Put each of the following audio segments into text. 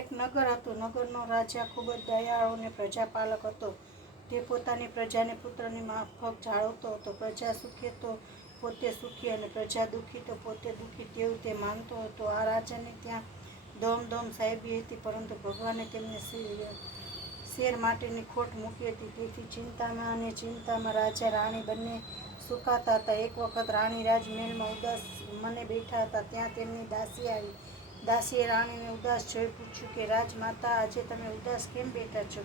એક નગર હતું. નગરનો રાજા ખૂબ જ દયાળુ અને પ્રજાપાલક હતો. તે પોતાની પ્રજાને પુત્રની માફક જાળવતો હતો. પ્રજા સુખી તો પોતે સુખી અને પ્રજા દુઃખી તો પોતે દુઃખી તેવું તે માનતો હતો. આ રાજાને ત્યાં દોમ દોમ સાહેબી હતી, પરંતુ ભગવાને તેમને શેર માટેની ખોટ મૂકી હતી. તેથી ચિંતામાં અને ચિંતામાં રાજા રાણી બંને સુકાતા હતા. એક વખત રાણી રાજમહેલમાં ઉદાસ મને બેઠા હતા. ત્યાં તેમની દાસી આવી. દાસીએ રાણીને ઉદાસ જોઈ પૂછ્યું કે, રાજમાતા, આજે તમે ઉદાસ કેમ બેઠા છો?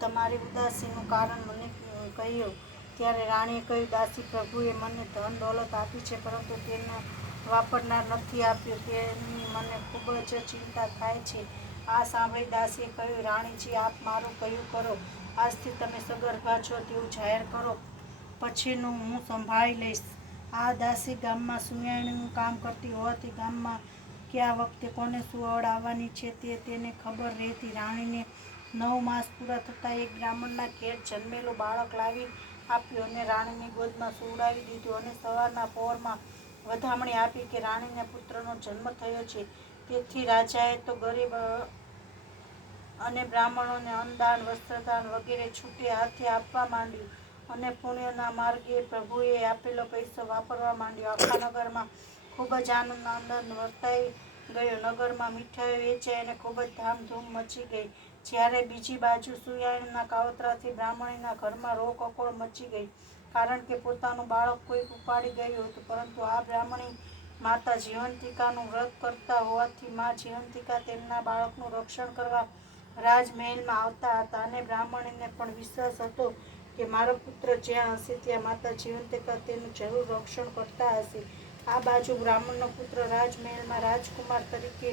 તમારી ઉદાસીનું કારણ મને કહ્યું. ત્યારે રાણીએ કહ્યું, દાસી પ્રભુએ મને ધન દોલત આપી છે, પરંતુ તેનો વાપરનાર નથી આપ્યું. તેની મને ખૂબ જ ચિંતા થાય છે. આ સાંભળી દાસીએ કહ્યું, રાણીજી, આપ મારું કહ્યું કરો. આજથી તમે સગર્ભા છો તેવું જાહેર કરો. પછીનું હું સંભાળી લઈશ. આ દાસી ગામમાં સુયાણીનું કામ કરતી હોવાથી ગામમાં કયા વખતે કોને સુવડ આવવાની છે તે તેને ખબર રહેતી રાણીને નવ માસ પૂરા થતાં એક બ્રાહ્મણના ઘેર જન્મેલું બાળક લાવી આપ્યું અને રાણીની ગોદમાં સુવડાવી દીધું અને સવારના પોરમાં વધામણી આપી કે રાણીને પુત્રનો જન્મ થયો છે. તેથી રાજાએ તો ગરીબ અને બ્રાહ્મણોને અન્નદાન, વસ્ત્રદાન વગેરે છૂટે હાથે આપવા માંડ્યું અને પુણ્યના માર્ગે પ્રભુએ આપેલો પૈસો વાપરવા માંડ્યો. આખા નગરમાં ખૂબ જ આનંદ આનંદ વર્તાઈ ગયો. નગરમાં મીઠાઈઓ વેચાઈ અને ખૂબ જ ધામધૂમ મચી ગઈ. જ્યારે બીજી બાજુ સુયાણીના કાવતરાથી બ્રાહ્મણીના ઘરમાં રોકકોળ મચી ગઈ. કારણ કે પોતાનું બાળક કોઈક ઉપાડી ગયું હતું, પરંતુ આ બ્રાહ્મણી માતા જીવંતિકાનું વ્રત કરતા હોવાથી મા જીવંતિકા તેમના બાળકનું રક્ષણ કરવા રાજમહેલમાં આવતા હતા અને બ્રાહ્મણીને પણ વિશ્વાસ હતો કે મારો પુત્ર જ્યાં હશે ત્યાં માતા જીવંતિકા તેનું જરૂર રક્ષણ કરતા હશે. આ બાજુ બ્રાહ્મણનો પુત્ર રાજમહેલમાં રાજકુમાર તરીકે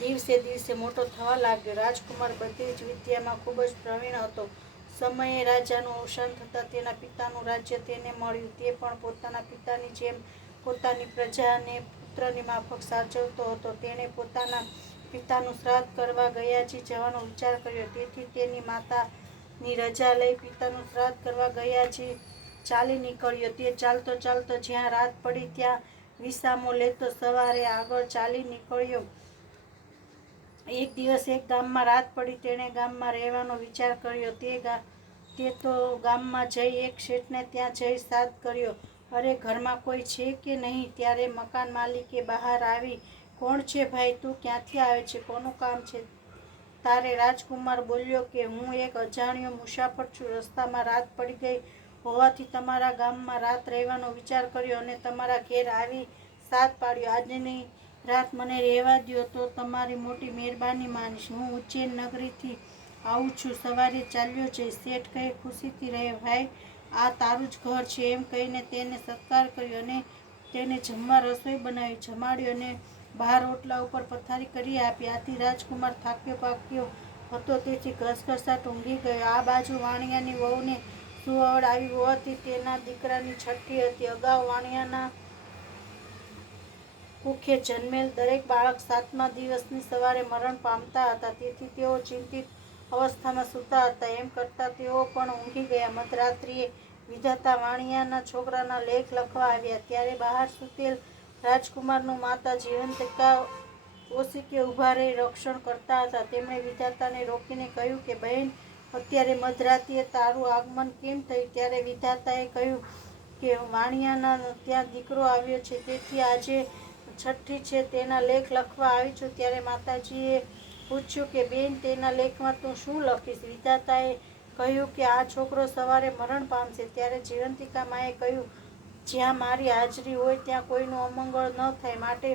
દિવસે દિવસે મોટો થવા લાગ્યો. રાજકુમાર બધી જ વિદ્યામાં ખૂબ જ પ્રવીણ હતો. સમયે રાજાનું અવસાન થતાં તેના પિતાનું રાજ્ય તેને મળ્યું. તે પણ પોતાના પિતાની જેમ પોતાની પ્રજાને પુત્રની માફક સાચવતો હતો. તેણે પોતાના પિતાનું શ્રાદ્ધ કરવા ગયાજી જવાનો વિચાર કર્યો. તેથી તેની માતાની રજા લઈ પિતાનું શ્રાદ્ધ કરવા ગયાજી ચાલી નીકળ્યો. તે ચાલતો ચાલતો જ્યાં રાત પડી ત્યાં વિસામો લેતો સવારે આગળ ચાલી નીકળ્યો. એક દિવસ એક ગામમાં રાત પડી તેણે ગામમાં રહેવાનો વિચાર કર્યો. તે ગા, તે તો ગામમાં જઈ એક શેઠને ત્યાં જઈ સાદ કર્યો. અરે, ઘરમાં કોઈ છે કે નહીં? ત્યારે મકાન માલિકે બહાર આવી, કોણ છે ભાઈ? તું ક્યાંથી આવે છે? કોનું કામ છે? તારે રાજકુમાર બોલ્યો કે, હું એક અજાણ્યો મુસાફર છું. રસ્તામાં રાત પડી ગઈ. હોવાથી તમારા ગામમાં રાત રહેવાનો વિચાર કર્યો અને તમારા ઘેર આવી સાથ પાડ્યો. આજની રાત મને રહેવા દ્યો તો તમારી મોટી મહેરબાની માનીશ. હું ઉજ્જૈન નગરીથી આવું છું. સવારે ચાલ્યો છે શેઠ કહે, ખુશીથી રહે ભાઈ, આ તારું જ ઘર છે. એમ કહીને તેને સત્કાર કર્યો અને તેને જમવા રસોઈ બનાવી જમાડ્યો અને બહાર ઓટલા ઉપર પથારી કરી આપી. આથી રાજકુમાર થાક્યો પાક્યો હતો. તેથી ઘસઘસાટ ઊંઘી ગયો. આ બાજુ વાણિયાની વહુને સુવડ આવી હોવાથી તેના દીકરાની છઠ્ઠી હતી. અગાઉ વાણિયાના કુખે જન્મેલ દરેક બાળક સાતમા દિવસની સવારે મરણ પામતા હતા. તેથી તેઓ ચિંતિત અવસ્થામાં સૂતા હતા. એમ કરતાં તેઓ પણ ઊંઘી ગયા. મધરાત્રિએ વિધાતા વાણિયાના છોકરાના લેખ લખવા આવ્યા. ત્યારે બહાર સૂતેલ રાજકુમારનું માતા જીવંતિકા ઓશિકે ઊભા રહી રક્ષણ કરતા હતા. તેમણે વિધાતાને રોકીને કહ્યું કે, બહેન અત્યારે મધરાતીએ તારું આગમન કેમ થયું? ત્યારે વિધાતાએ કહ્યું કે વાણિયાના ત્યાં દીકરો આવ્યો છે. તેથી આજે છઠ્ઠી છે. તેના લેખ લખવા આવી છું. ત્યારે માતાજીએ પૂછ્યું કે, બેન, તેના લેખમાં તું શું લખીશ? વિધાતાએ કહ્યું કે, આ છોકરો સવારે મરણ પામશે. ત્યારે જીવંતિકા માએ કહ્યું, જ્યાં મારી હાજરી હોય, ત્યાં કોઈનું અમંગળ ન થાય. માટે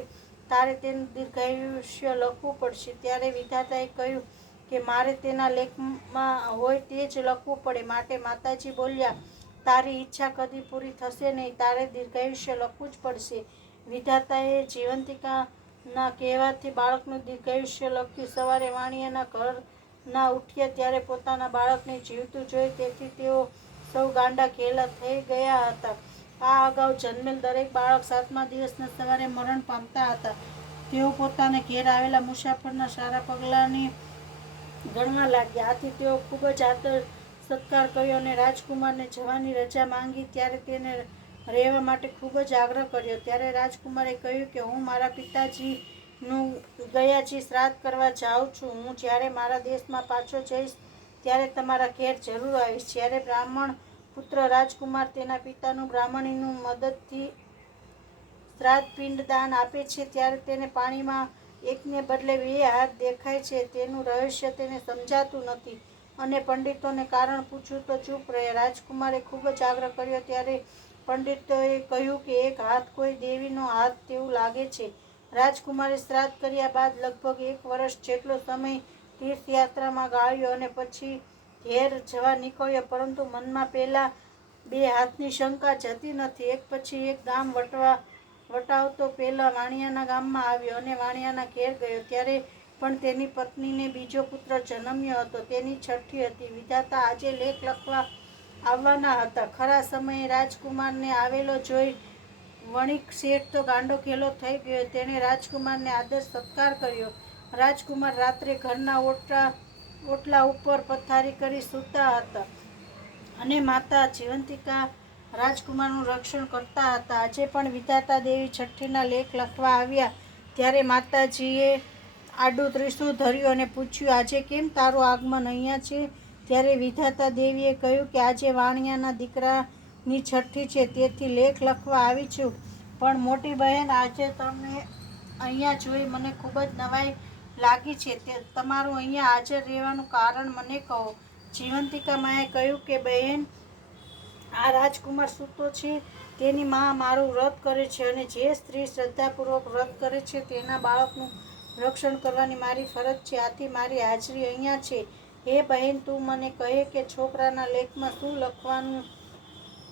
તારે તેનું દીર્ઘાયુષ્ય લખવું પડશે. ત્યારે વિધાતાએ કહ્યું કે મારે તેના લેખમાં હોય તે જ લખવું પડે. માટે માતાજી બોલ્યા, તારી ઈચ્છા કદી પૂરી થશે નહીં. તારે દીર્ઘાયુષ્ય લખવું જ પડશે. વિધાતાએ જીવંતિકાના કહેવાથી બાળકનું દીર્ઘાયુષ્ય લખ્યું. સવારે વાણિયાના ઘરના ઉઠ્યા ત્યારે પોતાના બાળકને જીવતું જોઈ તેથી તેઓ સૌ ગાંડા ઘેલા થઈ ગયા હતા. આ અગાઉ જન્મેલ દરેક બાળક સાતમા દિવસના સવારે મરણ પામતા હતા. તેઓ પોતાના ઘેર આવેલા મુસાફરના સારા પગલાંની ગણવા લાગ્યા. આથી તેઓ ખૂબ જ આદર સત્કાર કર્યો અને રાજકુમારને જવાની રજા માંગી ત્યારે તેને રહેવા માટે ખૂબ જ આગ્રહ કર્યો. ત્યારે રાજકુમારે કહ્યું કે, હું મારા પિતાજીનું ગયા ગયાજી શ્રાદ્ધ કરવા જાઉં છું. હું જ્યારે મારા દેશમાં પાછો જઈશ ત્યારે તમારા ઘેર જરૂર આવીશ. જ્યારે બ્રાહ્મણ પુત્ર રાજકુમાર તેના પિતાનું બ્રાહ્મણીનું મદદથી શ્રાદ્ધ પિંડ દાન આપે છે, ત્યારે તેને પાણીમાં એકને બદલે બે હાથ દેખાય છે, તેનું રહસ્ય તેને સમજાતું નથી. અને પંડિતોને કારણ પૂછ્યું તો ચૂપ રહે રાજકુમારે ખૂબ જ આગ્રહ કર્યો ત્યારે પંડિતોએ કહ્યું કે એક હાથ કોઈ દેવીનો હાથ તેવું લાગે છે. રાજકુમારે શ્રાદ્ધ કર્યા બાદ લગભગ એક વર્ષ જેટલો સમય તીર્થયાત્રામાં ગાળ્યો અને પછી ઘેર જવા નીકળ્યો. પરંતુ મનમાં પહેલાં બે હાથની શંકા જતી નથી. એક પછી એક ગામ વટવા વટાવતો પહેલા વાણિયાના ગામમાં આવ્યો અને વાણિયાના ઘેર ગયો. ત્યારે પણ તેની પત્નીને બીજો પુત્ર જન્મ્યો હતો. તેની છઠ્ઠી હતી. વિધાતા આજે લેખ લખવા આવવાના હતા. ખરા સમયે રાજકુમારને આવેલો જોઈ વણિક શેઠ તો ગાંડો ઘેલો થઈ ગયો. તેણે રાજકુમારને આદર સત્કાર કર્યો. રાજકુમાર રાત્રે ઘરના ઓટલા ઓટલા ઉપર પથારી કરી સૂતા હતા. અને માતા જીવંતિકા રાજકુમારનું રક્ષણ કરતા હતા. આજે પણ વિધાતા દેવી છઠ્ઠીના લેખ લખવા આવ્યા ત્યારે માતાજીએ આડું ત્રિશૂળ ધર્યું અને પૂછ્યું, આજે કેમ તારું આગમન અહીંયા છે? ત્યારે વિધાતા દેવીએ કહ્યું કે, આજે વાણિયાના દીકરાની છઠ્ઠી છે, તેથી લેખ લખવા આવી છું. પણ મોટી બહેન, આજે તમને અહીંયા જોઈ મને ખૂબ જ નવાઈ લાગી છે. તે તમારું અહીંયા હાજર રહેવાનું કારણ મને કહો. જીવંતિકા માએ કહ્યું કે, બહેન આ રાજકુમાર સૂતો છે. તેની મા મારું વ્રત કરે છે અને જે સ્ત્રી શ્રદ્ધાપૂર્વક વ્રત કરે છે તેના બાળકનું રક્ષણ કરવાની મારી ફરજ છે. આથી મારી હાજરી અહીંયા છે. હે બહેન, તું મને કહે કે છોકરાના લેખમાં શું લખવાનું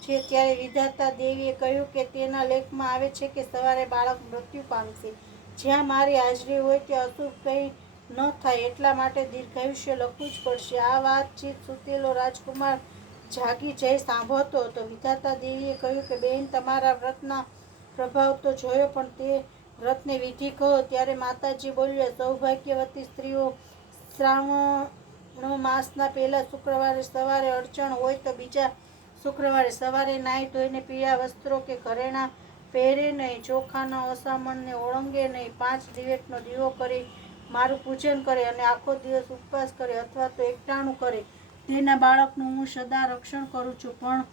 છે? ત્યારે વિધાતા દેવીએ કહ્યું કે તેના લેખમાં આવે છે કે સવારે બાળક મૃત્યુ પામશે. જ્યાં મારી હાજરી હોય ત્યાં અશુભ કંઈ ન થાય એટલા માટે દીર્ઘાયુષ્ય લખવું જ પડશે. આ વાતચીત સૂતેલો રાજકુમાર જાગી જય સાંભળતો હતો. વિધાતા દેવીએ કહ્યું કે, બેન, તમારા વ્રતના પ્રભાવ તો જોયો, પણ તે વ્રતને વિધિ કહો. ત્યારે માતાજી બોલ્યા, સૌભાગ્યવતી સ્ત્રીઓ શ્રાવણ માસના પહેલા શુક્રવારે સવારે અડચણ હોય તો બીજા શુક્રવારે સવારે નાહી ધોઈને પીળા વસ્ત્રો કે ઘરેણાં પહેરે નહીં, ચોખાના ઓસામણને ઓળંગે નહીં, પાંચ દિવેટનો દીવો કરી મારું પૂજન કરે અને આખો દિવસ ઉપવાસ કરે અથવા તો એકટાણું કરે. તેના બાળકનું હું સદા રક્ષણ કરું છું. પણ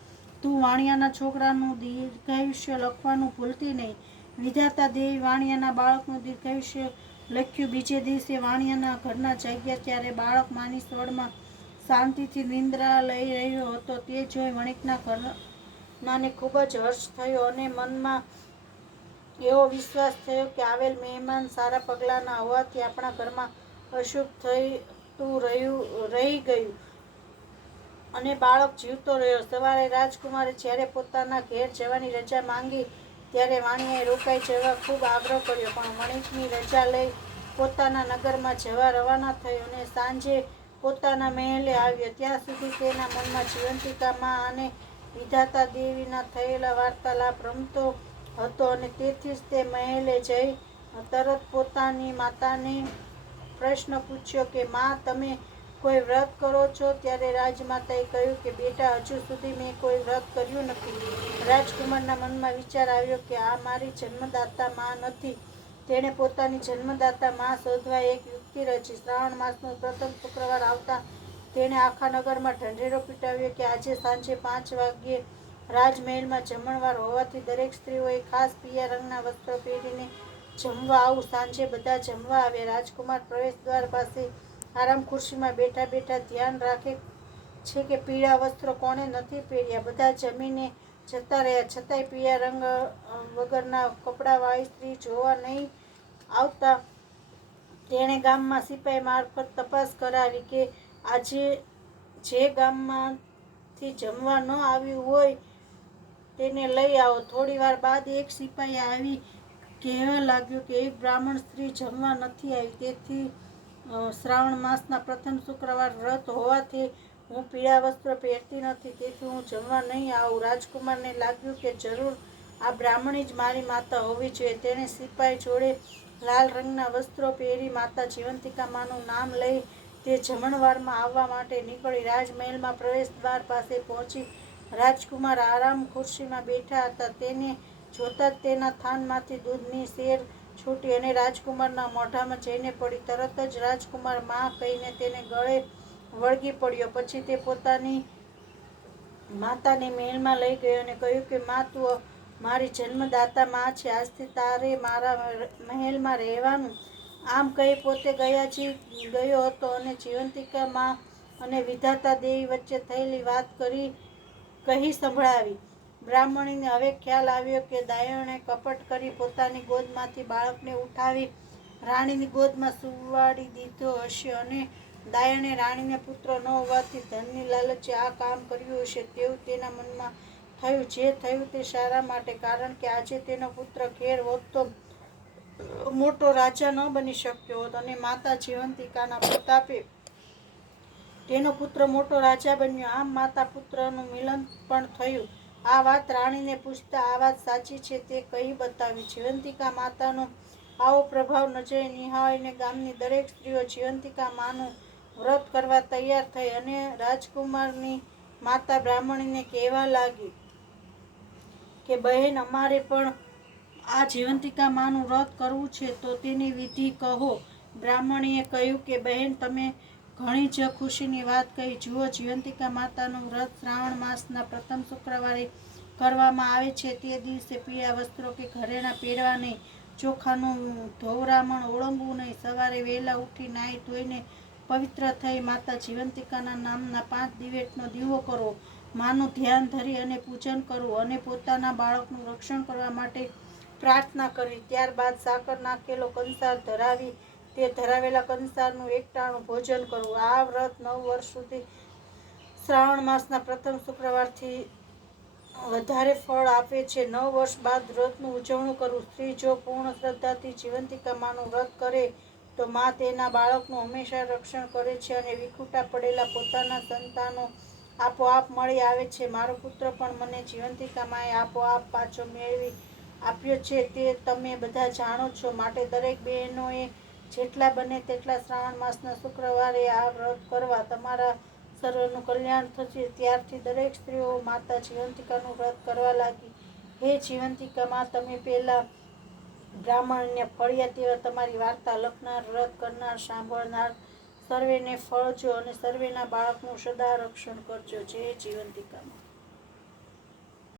તું વાણિયાના છોકરાનું દીર્ઘાયુષ્ય લખવાનું ભૂલતી નહીં. વિધાતા દેવી વાણિયાના બાળકનું દીર્ઘાયુષ્ય લખ્યું. બીજે દિવસે વાણિયાના ઘરના જાગ્યા ત્યારે બાળક માની સ્થળમાં શાંતિથી નિંદ્રા લઈ રહ્યો હતો. તે જોઈ વણિકના ઘરનાને ખૂબ જ હર્ષ થયો અને મનમાં એવો વિશ્વાસ થયો કે આવેલ મહેમાન સારા પગલાંના હોવાથી આપણા ઘરમાં અશુભ થતું રહ્યું, રહી ગયું. અને બાળક જીવતો રહ્યો. સવારે રાજકુમારે જ્યારે પોતાના ઘેર જવાની રજા માંગી, ત્યારે વાણીએ રોકાઈ જવા ખૂબ આગ્રહ કર્યો, પણ વણિકની રજા લઈ પોતાના નગરમાં જવા રવાના થયો અને સાંજે પોતાના મહેલે આવ્યો. ત્યાં સુધી તેના મનમાં જીવંતિકામાં અને વિધાતા દેવીના થયેલા વાર્તાલાપ રમતો હતો અને તેથી જ તે મહેલે જઈ તરત પોતાની માતાને પ્રશ્ન પૂછ્યો કે, માં, તમે કોઈ વ્રત કરો છો ત્યારે રાજમાતાએ કહ્યું કે, બેટા, હજુ સુધી મેં કોઈ વ્રત કર્યું નથી. રાજકુમારના મનમાં વિચાર આવ્યો કે, આ મારી જન્મદાતા માં નથી. તેણે પોતાની જન્મદાતા માં શોધવા એક યુક્તિ રચી. શ્રાવણ માસનો પ્રથમ શુક્રવાર આવતા તેણે આખા નગરમાં ઢંઢેરો પીટાવ્યો કે, આજે સાંજે પાંચ વાગ્યે રાજમહેલમાં જમણવાર હોવાથી દરેક સ્ત્રીઓએ ખાસ પીળા રંગના વસ્ત્રો પહેરીને જમવા આવું. સાંજે બધા જમવા આવે રાજકુમાર પ્રવેશ દ્વાર પાસે આરામ ખુરશીમાં બેઠા બેઠા ધ્યાન રાખે છે કે પીળા વસ્ત્રો કોણે નથી પહેર્યા. બધા જમીને જતા રહ્યા. છતાંય પીળા રંગ વગરના કપડાવાળી સ્ત્રી જોવા નહીં આવતા. તેણે ગામમાં સિપાઈ મારફત તપાસ કરાવી કે આજે જે ગામમાંથી જમવા ન આવ્યું હોય તેને લઈ આવો. થોડી વાર બાદ એક સિપાઈ આવી. કહેવા લાગ્યું કે એક બ્રાહ્મણ સ્ત્રી જમવા નથી આવી. તેથી શ્રાવણ માસના પ્રથમ શુક્રવાર વ્રત હોવાથી હું પીળા વસ્ત્ર પહેરતી નથી, તેથી હું જમવા નહીં આવું. રાજકુમારને લાગ્યું કે જરૂર આ બ્રાહ્મણી જ મારી માતા હોવી જોઈએ. તેણે સિપાઈ જોડે લાલ રંગના વસ્ત્રો પહેરી માતા જીવંતિકા માનું નામ લઈ તે જમણવારમાં આવવા માટે નીકળી રાજમહેલમાં પ્રવેશ દ્વાર પાસે પહોંચી. રાજકુમાર આરામ ખુરશીમાં બેઠા હતા. તેને જોતાં જ તેના થાનમાંથી દૂધની શેર છૂટી અને રાજકુમારના મોઢામાં જઈને પડી તરત જ રાજકુમારમાં કહીને તેને ગળે વળગી પડ્યો. પછી તે પોતાની માતાને મહેલમાં લઈ ગયો અને કહ્યું કે, માં, તું મારી જન્મદાતા માં છે. આજથી તારે મારા મહેલમાં રહેવાનું. આમ કહી પોતે ગયા છે ગયો હતો અને જીવંતિકા માં અને વિધાતા દેવી વચ્ચે થયેલી વાત કરી, કહી સંભળાવી. બ્રાહ્મણીને હવે ખ્યાલ આવ્યો કે દાયણે કપટ કરી પોતાની ગોદમાંથી બાળકને ઉઠાવી રાણીની ગોદમાં સુવાડી દીધો હશે અને દાયણે રાણીને પુત્ર ન હોવાથી ધનની લાલચે આ કામ કર્યું હશે. તેવું તેના મનમાં થયું. જે થયું તે સારા માટે, કારણ કે આજે તેનો પુત્ર ઘેર હોત તો મોટો રાજા ન બની શક્યો હોત અને માતા જીવંતિકાના પ્રતાપે તેનો પુત્ર મોટો રાજા બન્યો. આમ માતા પુત્રનું મિલન પણ થયું. આ વાત રાણીને પૂછતા આ વાત સાચી છે તે કહી બતાવ્યું જીવંતિકા માતાનો આવો પ્રભાવ નજરે નિહાળીને ગામની દરેક સ્ત્રીઓ જીવંતિકા માનું વ્રત કરવા તૈયાર થઈ અને રાજકુમારની માતા બ્રાહ્મણીને કહેવા લાગી કે, બહેન, અમારે પણ આ જીવંતિકા માનું વ્રત કરવું છે તો તેની વિધિ કહો. બ્રાહ્મણીએ કહ્યું કે, બહેન, તમે ઘણી જ ખુશીની વાત કહી, જુઓ જીવંતિકા માતાનું વ્રત શ્રાવણ માસના પ્રથમ શુક્રવારે કરવામાં આવે છે. તે દિવસે પીળા વસ્ત્રો કે ઘરેણાં પહેરવા નહીં ચોખાનું ધોવરામણ ઓળંગવું નહીં. સવારે વહેલા ઉઠી નાહી ધોઈને પવિત્ર થઈ માતા જીવંતિકાના નામના પાંચ દિવેટનો દીવો કરવો માનું ધ્યાન ધરી અને પૂજન કરવું અને પોતાના બાળકનું રક્ષણ કરવા માટે પ્રાર્થના કરવી ત્યારબાદ સાકર નાખેલો કંસાર ધરાવી તે ધરાવેલા કંસારનું એકટાણું ભોજન કરવું. આ વ્રત નવ વર્ષ સુધી શ્રાવણ માસના પ્રથમ શુક્રવારથી વધારે ફળ આપે છે. નવ વર્ષ બાદ વ્રતનું ઉજવણું કરવું. સ્ત્રી જો પૂર્ણ શ્રદ્ધાથી જીવંતિકામાનું વ્રત કરે, તો મા તેના બાળકનું હંમેશા રક્ષણ કરે છે અને વિખૂટા પડેલા પોતાના સંતાનો આપોઆપ મળી આવે છે. મારો પુત્ર પણ મને જીવંતિકામાએ આપોઆપ પાછો મેળવી આપ્યો છે. તે તમે બધા જાણો છો. માટે દરેક બહેનોએ જેટલા બને તેટલા શ્રાવણ માસના શુક્રવારે આ વ્રત કરવા તમારા સર્વનું કલ્યાણ થશે. ત્યારથી દરેક સ્ત્રીઓ માતા જીવંતિકાનું વ્રત કરવા લાગી. હે જીવંતિકામાં તમે પહેલાં બ્રાહ્મણને ફળ્યા તેવા તમારી વાર્તા લખનાર, વ્રત કરનાર, સાંભળનાર, સર્વેને ફળજો અને સર્વેના બાળકનું સદા રક્ષણ કરજો. જે જીવંતિકામાં